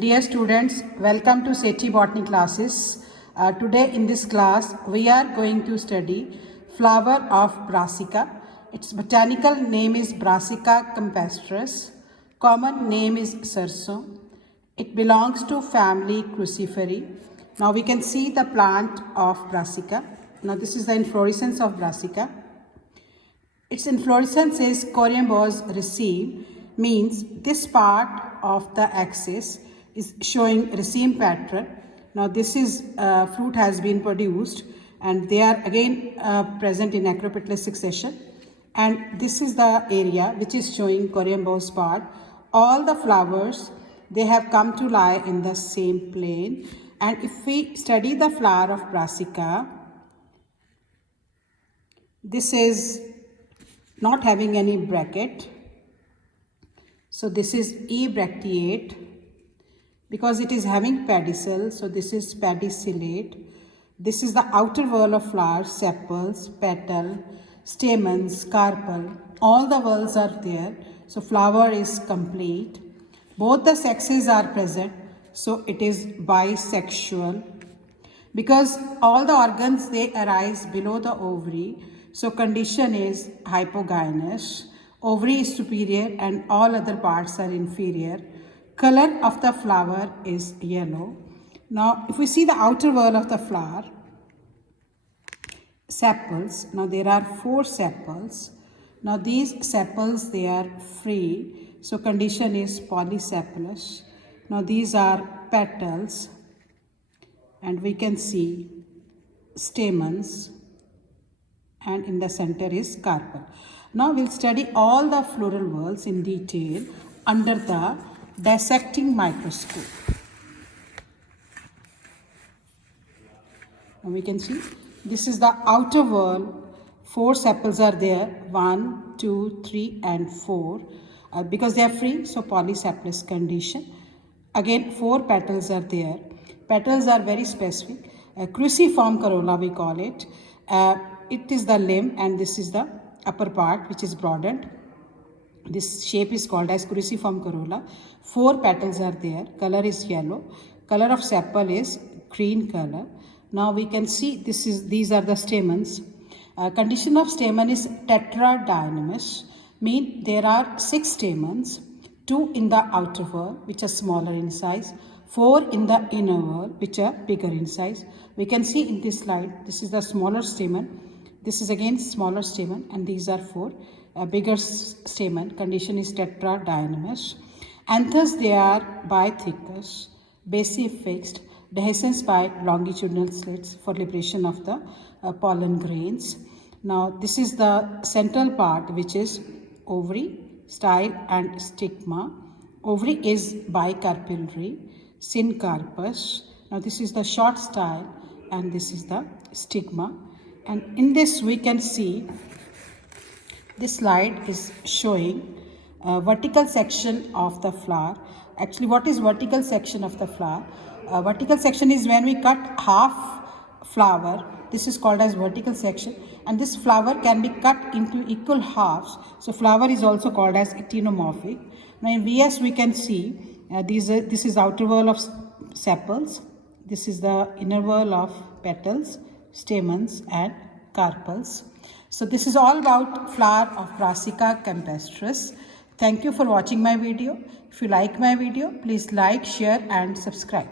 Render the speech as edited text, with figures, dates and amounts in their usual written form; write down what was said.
Dear students, welcome to SETI Botany classes. Today in this class, we are going to study flower of Brassica. Its botanical name is Brassica campestris. Common name is Sarson. It belongs to family Cruciferae. Now we can see the plant of Brassica. Now this is the inflorescence of Brassica. Its inflorescence is coriambose raceme, means this part of the axis is showing raceme pattern. Now this is fruit has been produced and they are again present in acropetalous succession, and this is the area which is showing coriambose part. All the flowers, they have come to lie in the same plane, and if we study the flower of Brassica, this is not having any bracket. So this is ebracteate because it is having pedicel. So this is pedicellate. This is the outer whorl of flowers, sepals, petal, stamens, carpel. All the whorls are there. So flower is complete. Both the sexes are present. So it is bisexual. Because all the organs, they arise below the ovary. So condition is hypogynous. Ovary is superior and all other parts are inferior. Color of the flower is yellow. Now if we see the outer whorl of the flower, sepals. Now there are 4 sepals. Now these sepals, they are free. So condition is polysepalous. Now these are petals. And we can see stamens, and in the center is carpel. Now we'll study all the floral whorls in detail under the dissecting microscope. Now we can see this is the outer whorl. 4 sepals are there, 1, 2, 3 and 4. Because they are free, so polysepalous condition. Again 4 petals are there. Petals are very specific. Cruciform corolla we call it. It is the limb and this is the upper part which is broadened. This shape is called as cruciform corolla. 4 petals are there. Color is yellow. Color of sepal is green color. Now we can see these are the stamens. Condition of stamen is tetradynamous. Mean there are 6 stamens. 2 in the outer whorl which are smaller in size. 4 in the inner whorl which are bigger in size. We can see in this slide, this is the smaller stamen. This is again smaller stamen, and these are 4 bigger stamen. Condition is tetradynamous. Anthers, they are bithecous, basally fixed, dehiscence by longitudinal slits for liberation of the pollen grains. Now this is the central part which is ovary, style and stigma. Ovary is bicarpellary, syncarpous. Now this is the short style and this is the stigma. And in this we can see, this slide is showing vertical section of the flower. Actually, what is vertical section of the flower? Vertical section is when we cut half flower. This is called as vertical section, and this flower can be cut into equal halves. So flower is also called as actinomorphic. Now in VS we can see this is outer whorl of sepals. This is the inner whorl of petals, stamens and carpels. So this is all about flower of Brassica campestris. Thank you for watching my video. If you like my video, please like, share and subscribe.